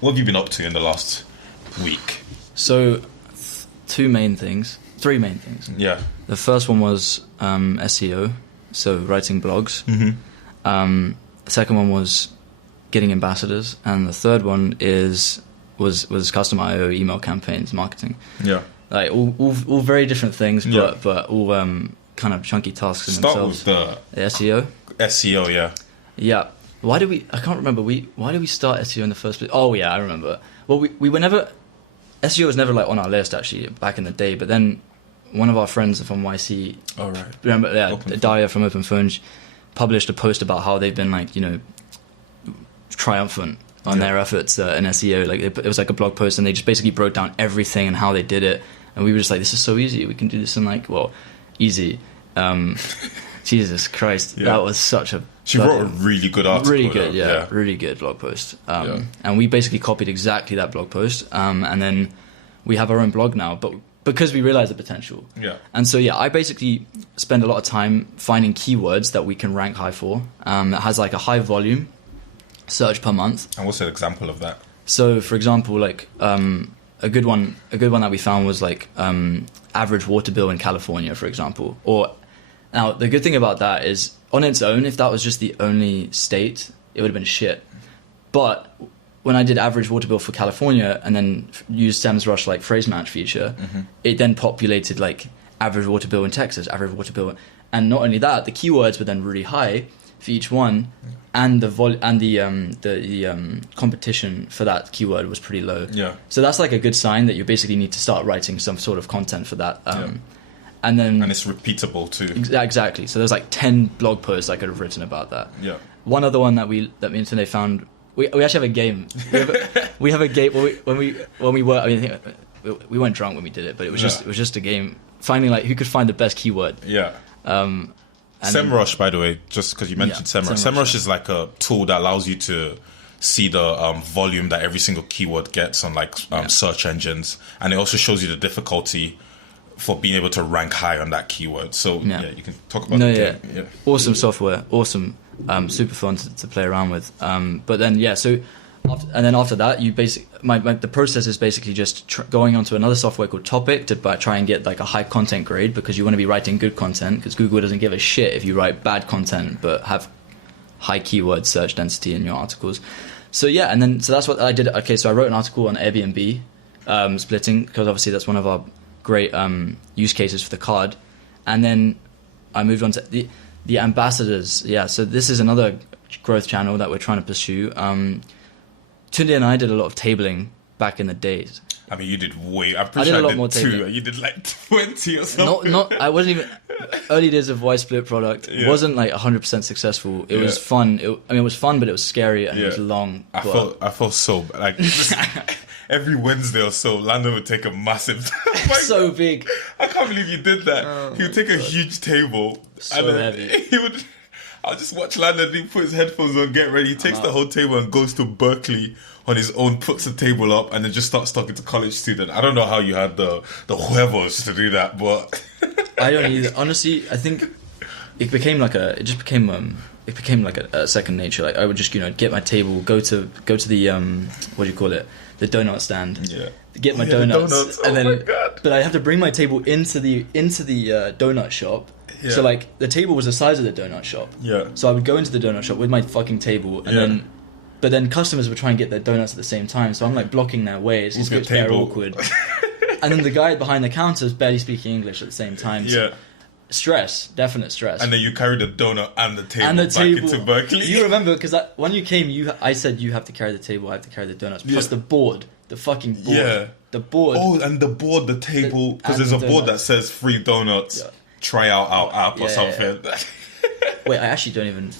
What have you been up to in the last week? So, three main things. Yeah. The first one was SEO, so writing blogs. Mm-hmm. The second one was getting ambassadors, and the third one was custom IO email campaigns marketing. Yeah. Like all very different things, Yeah. but all kind of chunky tasks in Start themselves. with The SEO. SEO, yeah. Yeah. Why did we? I can't remember. Why did we start SEO in the first place? Oh yeah, I remember. Well, we were never. SEO was never like on our list actually back in the day. But then one of our friends from YC, All right. remember, yeah, Open Daria from Open Phones, published a post about how they've been like, triumphant on their efforts in SEO. Like it was like a blog post, and they just basically broke down everything and how they did it. And we were just like, this is so easy. We can do this in easy. Jesus Christ, that was such a. She wrote a really good article. Really good, really good blog post. And we basically copied exactly that blog post. And then we have our own blog now, but because we realized the potential. Yeah. And so I basically spend a lot of time finding keywords that we can rank high for. That has like a high volume search per month. And what's an example of that? So, for example, like a good one that we found was like average water bill in California, for example. Now the good thing about that is, on its own, if that was just the only state, it would have been shit. But when I did average water bill for California and then used SEMrush like phrase match feature, it then populated like average water bill in Texas, average water bill, and not only that, the keywords were then really high for each one, and the competition for that keyword was pretty low. Yeah. So that's like a good sign that you basically need to start writing some sort of content for that. And it's repeatable too. Exactly. So there's like 10 blog posts I could have written about that. Yeah. One other one that me and Tunde found. We actually have a game. We have a game when we were. I mean, we weren't drunk when we did it, but it was just a game finding like who could find the best keyword. Yeah. SEMrush, by the way, just because you mentioned SEMrush. SEMrush is like a tool that allows you to see the volume that every single keyword gets on like search engines, and it also shows you the difficulty for being able to rank high on that keyword. So you can talk about the game. Yeah. Awesome software, awesome, super fun to play around with. But then after that, you the process is basically just going onto another software called Topic to try and get like a high content grade, because you want to be writing good content, because Google doesn't give a shit if you write bad content but have high keyword search density in your articles. So that's what I did. Okay, so I wrote an article on Airbnb splitting, because obviously that's one of our great use cases for the card, and then I moved on to the ambassadors. So this is another growth channel that we're trying to pursue. Tunde and I did a lot of tabling back in the days. I mean, you did way. I'm pretty sure I did more 2. Tabling. You did like 20 or something. I wasn't even. Early days of YSplit product wasn't like 100% successful. It was fun. It was fun, but it was scary and it was long. I felt so like. Every Wednesday or so, Landon would take a massive... so big. I can't believe you did that. He would take a huge table. So heavy. I'll just watch Landon. He put his headphones on, get ready. He takes the whole table and goes to Berkeley on his own, puts the table up, and then just starts talking to college students. I don't know how you had the huevos to do that, but... I don't either. Honestly, I think it became like a second nature. Like I would just, get my table, go to the what do you call it? The donut stand. Yeah. Get my donuts. And then but I have to bring my table into the donut shop. Yeah. So like the table was the size of the donut shop. Yeah. So I would go into the donut shop with my fucking table, and then customers would try and get their donuts at the same time. So I'm like blocking their way. It's just very awkward. And then the guy behind the counter is barely speaking English at the same time. So definite stress. And then you carry the donut and the table back into Berkeley. You remember, because when you came, I said you have to carry the table, I have to carry the donuts, plus the board, the fucking board. Yeah. The board. Oh, and the board, the table, because there's a board that says free donuts, try out our app or something. Wait, I actually don't even...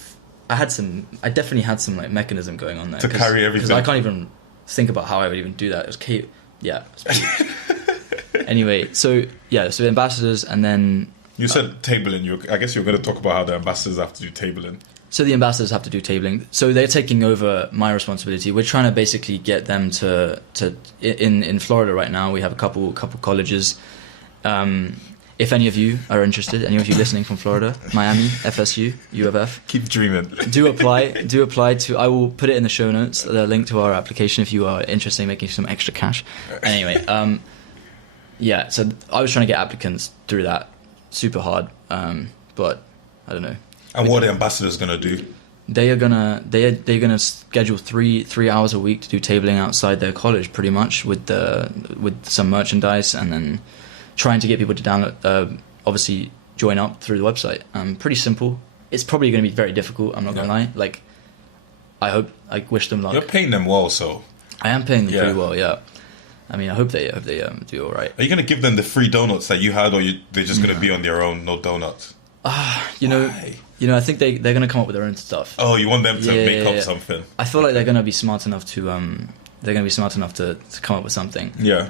I definitely had some like mechanism going on there. To carry everything. Because I can't even think about how I would even do that. It was Anyway, so ambassadors, and then... You said tabling. I guess you're going to talk about how the ambassadors have to do tabling. So the ambassadors have to do tabling. So they're taking over my responsibility. We're trying to basically get them to in Florida right now. We have a couple colleges. In if any of you are interested, any of you listening from Florida, Miami, FSU, U of F, keep dreaming. Do apply to. I will put it in the show notes, the link to our application if you are interested in making some extra cash. Anyway, yeah. So I was trying to get applicants through that, super hard, but I don't know. And what are the ambassadors gonna do? They're gonna schedule three hours a week to do tabling outside their college, pretty much with some merchandise, and then trying to get people to download, obviously join up through the website. Pretty simple. It's probably going to be very difficult. I'm not gonna lie. Like, I wish them luck. You're paying them well, so I am paying them pretty well. Yeah. I mean, I hope they do all right. Are you gonna give them the free donuts that you had, or they're just gonna be on their own, no donuts? You know, I think they're going to come up with their own stuff. Oh, you want them to make up something? I feel like they're going to be smart enough to come up with something. Yeah.